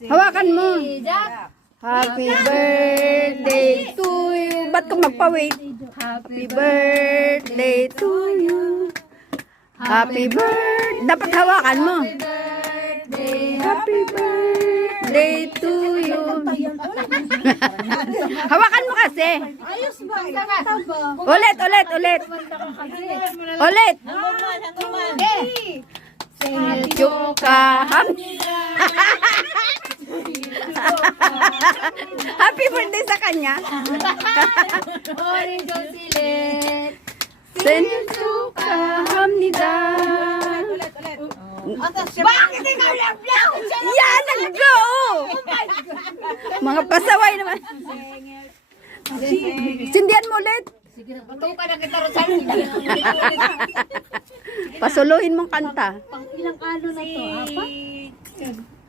Hawakan mo. Jack. Happy birthday to you. Ba't ka magpa-wait? Happy birthday to you. Happy birthday. Dapat hawakan mo. Happy birthday to you. Hawakan mo kasi. Ayos ba? Ulit. Ulit. Chukaham. Happy birthday sa kanya. Orange ang silit. Senchukahamnida. Bakit ikaw lang? Yan, nag-go! Mga pasaway naman. Sindihan mo ulit. Patukan na kita rin sa Pasuluhin mong kanta. Pang ilang ano na to? Apat?